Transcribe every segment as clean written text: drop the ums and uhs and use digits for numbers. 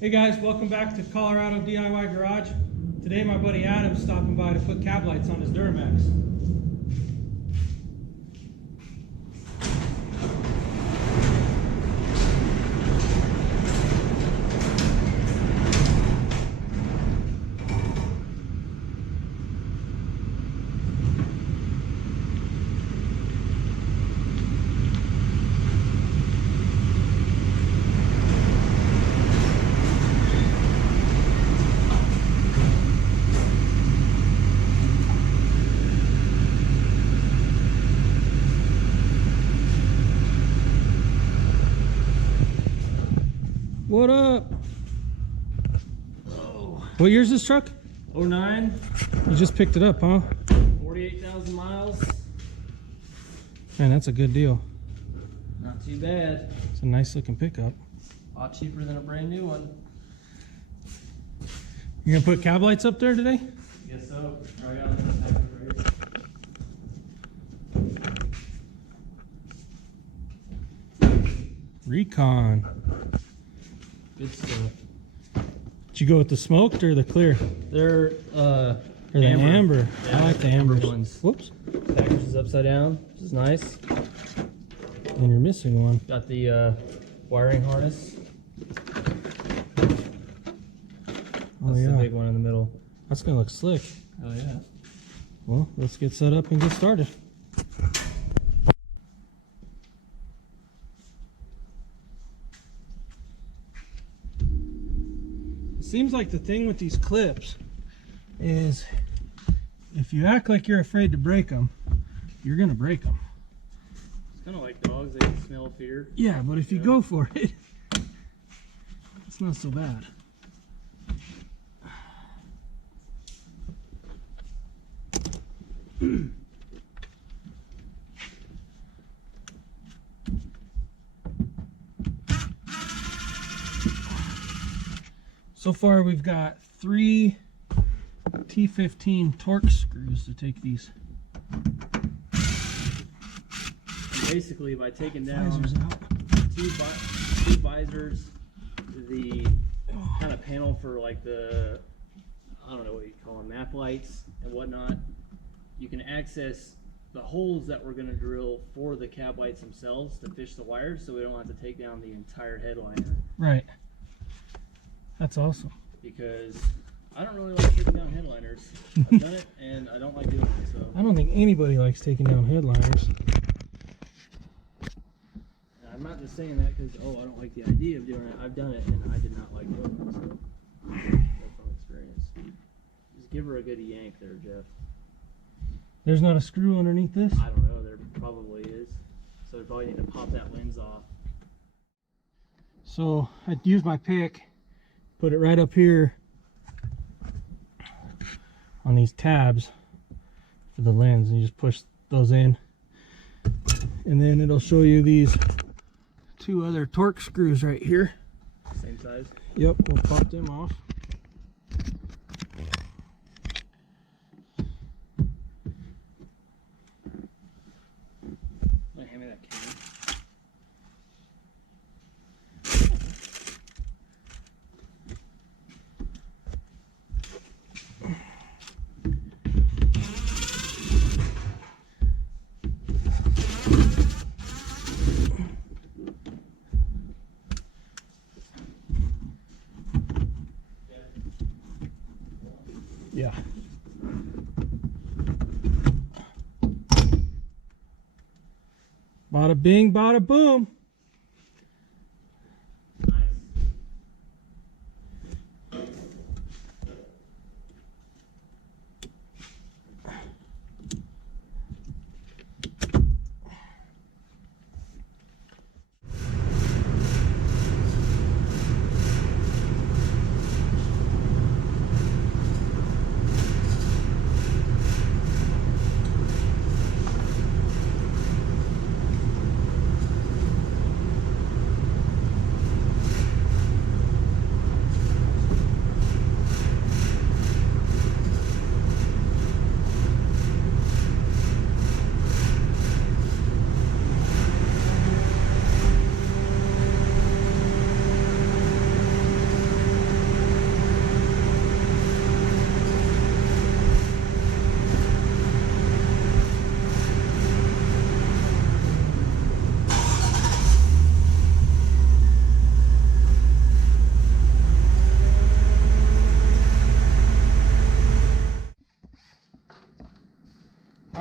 Hey guys, welcome back to Colorado DIY Garage. Today my buddy Adam's stopping by to put cab lights on his Duramax. What up? Oh. What year's this truck? 09. You just picked it up, huh? 48,000 miles. Man, that's a good deal. Not too bad. It's a nice looking pickup. A lot cheaper than a brand new one. You're gonna put cab lights up there today? Guess so. Right on the package right here. Recon. Good stuff. Did you go with the smoked or the clear? They're Or the amber? Yeah, I like the amber ambers. ones. Whoops. Package is upside down, which is nice. And you're missing one. Got the wiring harness. Oh That's yeah. the big one in the middle. That's gonna look slick. Oh yeah. Well, let's get set up and get started. It seems like the thing with these clips is if you act like you're afraid to break them, you're gonna break them. It's kind of like dogs, they can smell fear. Yeah, but if you go for it, it's not so bad. So far we've got 3 T15 torque screws to take these Basically, by taking down visors out. two visors, the kind of panel for like the, I don't know what you call them, map lights and whatnot, you can access the holes that we're going to drill for the cab lights themselves to fish the wires, so we don't have to take down the entire headliner. Right. That's awesome. Because I don't really like taking down headliners. I've done it and I don't like doing it. So I don't think anybody likes taking down headliners. I'm not just saying that because, oh, I don't like the idea of doing it. I've done it and I did not like doing it. So that's from experience. Just give her a good yank there, Jeff. There's not a screw underneath this? I don't know. There probably is. So we probably need to pop that lens off. So I'd use my pick, put it right up here on these tabs for the lens, and you just push those in. And then it'll show you these 2 other torque screws right here. Same size? Yep, we'll pop them off. Hand me that camera. Yeah. Bada bing, bada boom.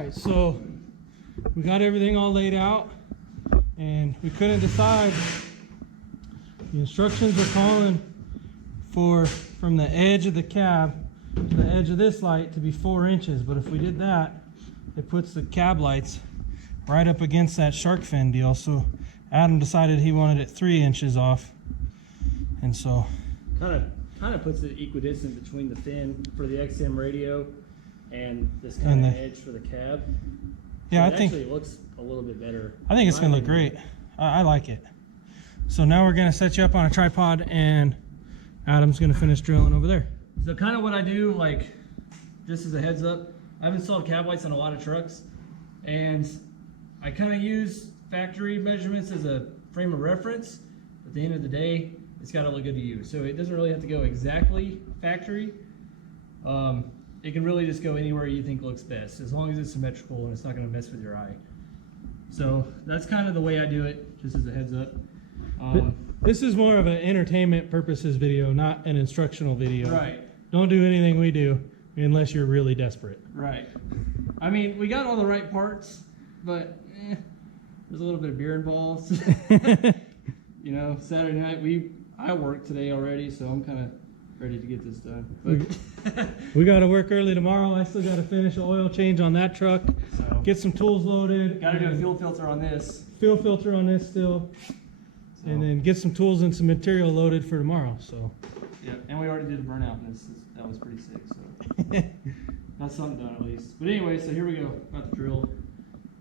right, so we got everything all laid out, and we couldn't decide. The instructions are calling for from the edge of the cab to the edge of this light to be 4 inches, but if we did that, it puts the cab lights right up against that shark fin deal. So Adam decided he wanted it 3 inches off, and so kind of puts it equidistant between the fin for the XM radio and this kind of edge for the cab. Yeah, so I think it actually looks a little bit better. I think it's gonna look great. I like it. So now we're gonna set you up on a tripod, and Adam's gonna finish drilling over there. So kind of what I do, like, just as a heads up, I've installed cab lights on a lot of trucks, and I kind of use factory measurements as a frame of reference. At the end of the day, it's got to look good to you. So it doesn't really have to go exactly factory. It can really just go anywhere you think looks best, as long as it's symmetrical and it's not going to mess with your eye. So that's kind of the way I do it, just as a heads up. This is more of an entertainment purposes video, not an instructional video. Right. Don't do anything we do unless you're really desperate. Right. I mean, we got all the right parts, but there's a little bit of beer involved. You know, Saturday night, I worked today already, so I'm kind of ready to get this done. But we got to work early tomorrow. I still got to finish an oil change on that truck, so, get some tools loaded. Got to do a fuel filter on this. Fuel filter on this still. So. And then get some tools and some material loaded for tomorrow. So. Yeah, and we already did a burnout, and that was pretty sick. So got something done at least. But anyway, so here we go. Got the drill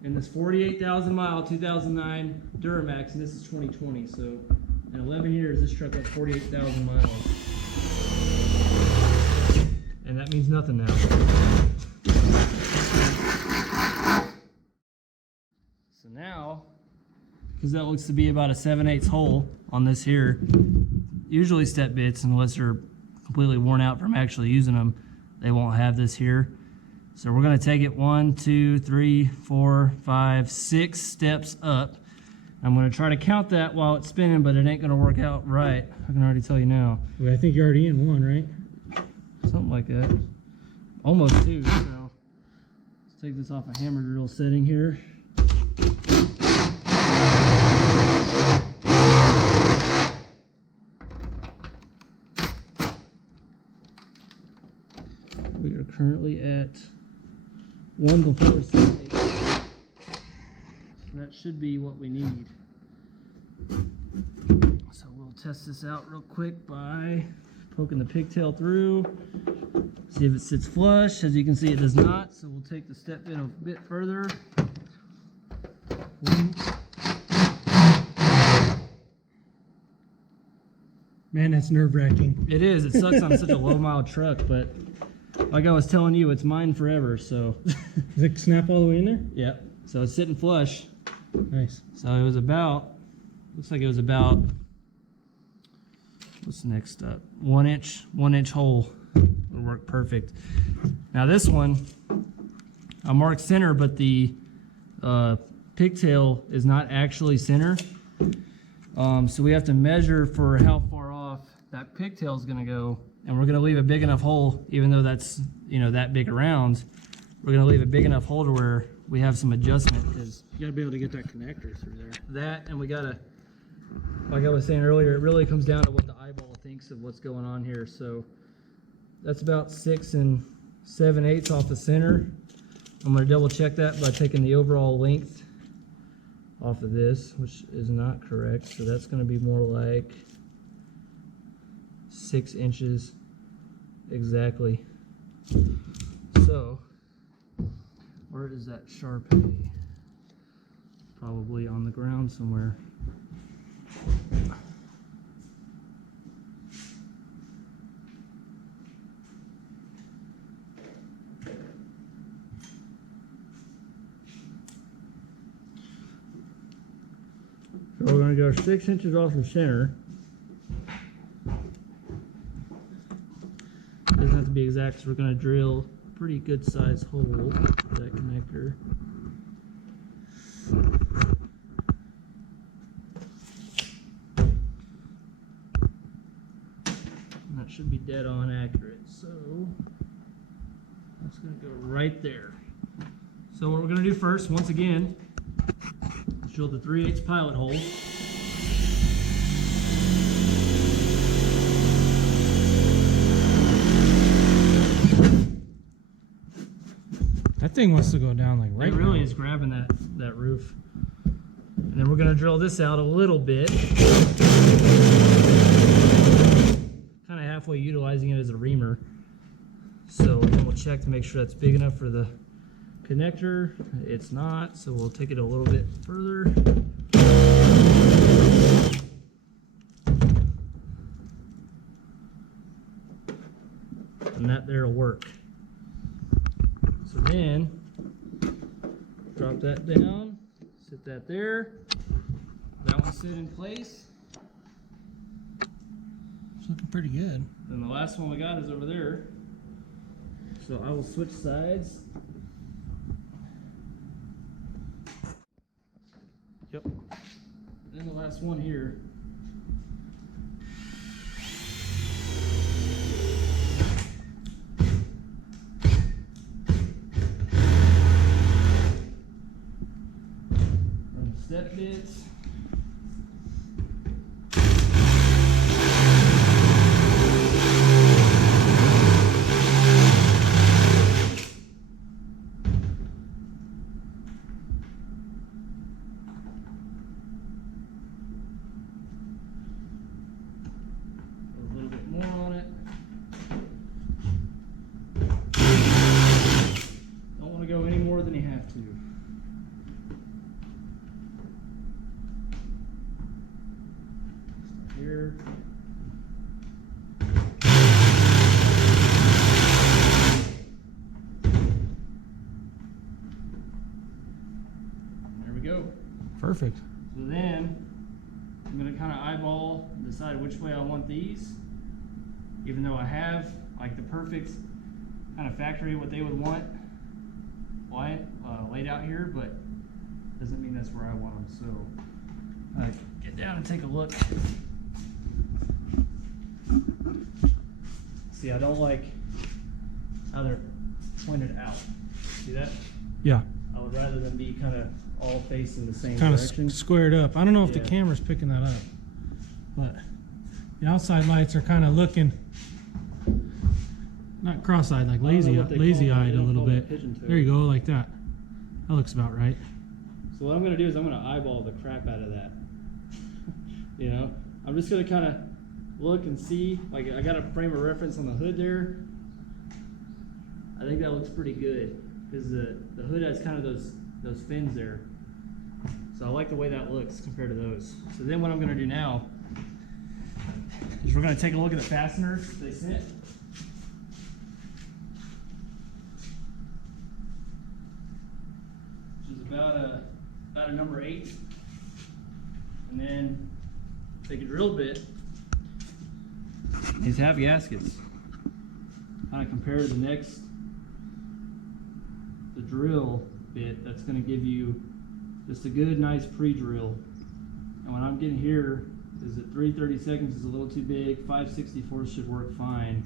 in this 48,000 mile 2009 Duramax, and this is 2020. So in 11 years, this truck went 48,000 miles, and that means nothing now. So now, because that looks to be about a 7/8 hole on this here. Usually step bits, unless they're completely worn out from actually using them, they won't have this here. So we're going to take it 1, 2, 3, 4, 5, 6 steps up. I'm going to try to count that while it's spinning, but it ain't going to work out right. I can already tell you now. Well, I think you're already in 1, right? Something like that. Almost 2. So let's take this off a hammer drill setting here. We are currently at 1 before 7/8. That should be what we need. So we'll test this out real quick by poking the pigtail through. See if it sits flush. As you can see, it does not. So we'll take the step bit a bit further. Man, that's nerve-wracking. It is. It sucks on such a low-mile truck, but like I was telling you, it's mine forever. So does it snap all the way in there? Yeah. So it's sitting flush. Nice. So it was about, looks like it was about, what's next up? 1 inch hole would work perfect. Now this one, I marked center, but the pigtail is not actually center. So we have to measure for how far off that pigtail is going to go, and we're going to leave a big enough hole, even though that's, you know, that big around. We're going to leave a big enough hole to where we have some adjustment, because you got to be able to get that connector through there. That, and we got to, like I was saying earlier, it really comes down to what the eyeball thinks of what's going on here. So that's about 6 7/8 off the center. I'm going to double check that by taking the overall length off of this, which is not correct. So that's going to be more like 6 inches exactly. So where is that Sharpie? Probably on the ground somewhere. So we're going to go 6 inches off the center. Doesn't have to be exact, so we're going to drill a pretty good sized hole with that connector. And that should be dead on accurate, so that's going to go right there. So what we're gonna do first, once again, drill the 3/8 pilot hole. That thing wants to go down like right It really now. is grabbing that roof. And then we're gonna drill this out a little bit. Kind of halfway utilizing it as a reamer. So then we'll check to make sure that's big enough for the connector. It's not, so we'll take it a little bit further. And that there will work. So then, drop that down, sit that there. That one sit in place. It's looking pretty good. Then the last one we got is over there. So I will switch sides. Yep. Then the last one here. Run the step bits. A little bit more on it. Don't want to go any more than you have to. Here. There we go. Perfect. So then I'm going to kind of eyeball and decide which way I want these, even though I have like the perfect kind of factory what they would want laid out here, but doesn't mean that's where I want them. So get down and take a look. See, I don't like how they're pointed out. See that? Yeah. I would rather them be kind of all facing the same Kind of direction. squared up. I don't know if the Yeah. camera's picking that up, but the outside lights are kind of looking not cross-eyed, like I don't know what they call them. lazy-eyed They a don't little call it bit. pigeon toe. There you go, like that. That looks about right. So what I'm going to do is I'm going to eyeball the crap out of that. You know, I'm just going to kind of look and see. Like I got a frame of reference on the hood there. I think that looks pretty good because the hood has kind of those fins there. So I like the way that looks compared to those. So then what I'm going to do now is we're going to take a look at the fasteners they sent. Which is about a number 8. And then take a drill bit. These have gaskets. Kind of compare the next, the drill bit that's going to give you just a good, nice pre-drill. And what I'm getting here is that 3/30 seconds is a little too big. 5/64 should work fine.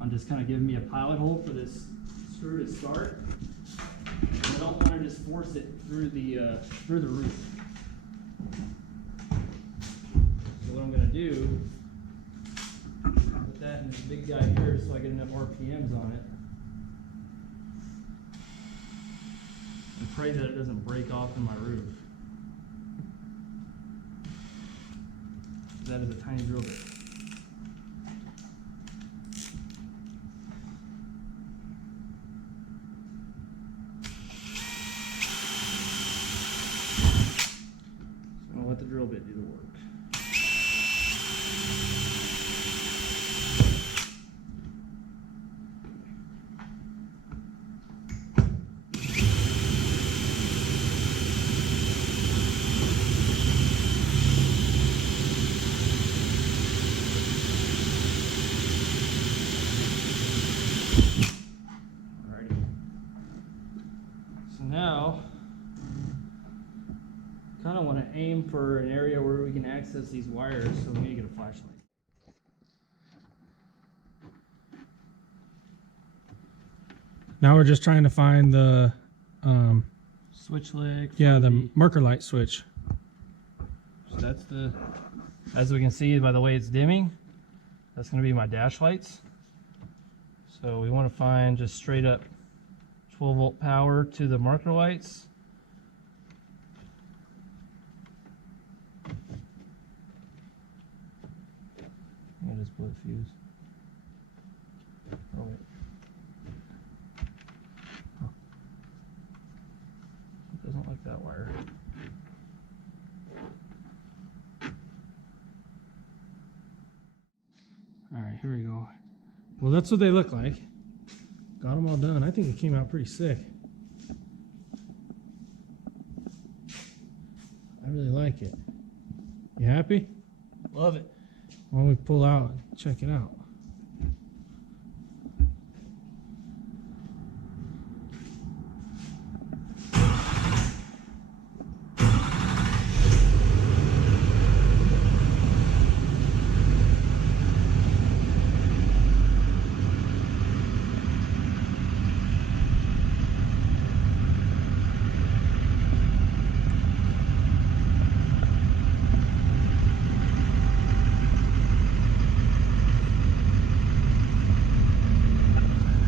On just kind of giving me a pilot hole for this screw to start. And I don't want to just force it through the roof. So what I'm going to do, put that in this big guy here so I get enough RPMs on it. And pray that it doesn't break off in my roof. That is a tiny drill bit. So I'll let the drill bit do the work. Alrighty. So now, kind of want to aim for an area where we can access these wires, so we need to get a flashlight. Now we're just trying to find the switch leg. Yeah, the marker light switch. So that's the, as we can see by the way it's dimming, that's going to be my dash lights. So we want to find just straight up 12 volt power to the marker lights. I just blew a fuse. Oh wait. Oh. It doesn't like that wire. All right, here we go. Well, that's what they look like. Got them all done. I think it came out pretty sick. I really like it. You happy? Love it. Why don't we pull out and check it out?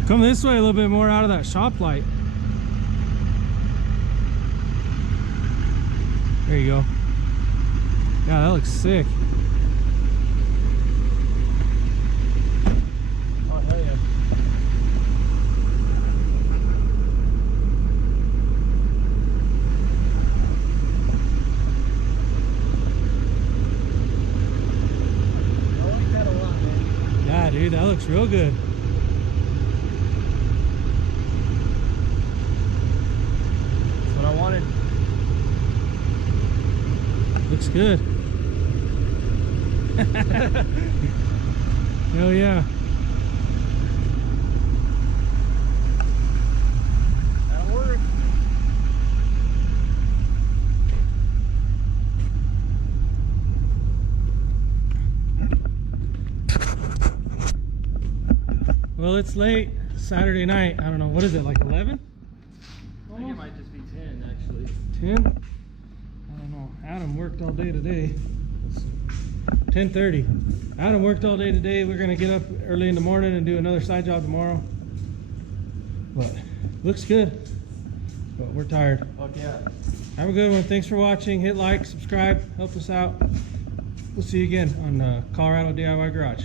Come this way a little bit more out of that shop light. There you go. Yeah, that looks sick. Oh, hell yeah. I like that a lot, man. Yeah, dude, that looks real good. What I wanted. Looks good. Hell yeah. That'll work. Well, it's late Saturday night. I don't know, what is it, like 11? I think it might just be 10 actually. 10? I don't know. Adam worked all day today. 10:30. Adam worked all day today. We're gonna get up early in the morning and do another side job tomorrow. But looks good. But we're tired. Fuck yeah. Have a good one. Thanks for watching. Hit like, subscribe, help us out. We'll see you again on Colorado DIY Garage.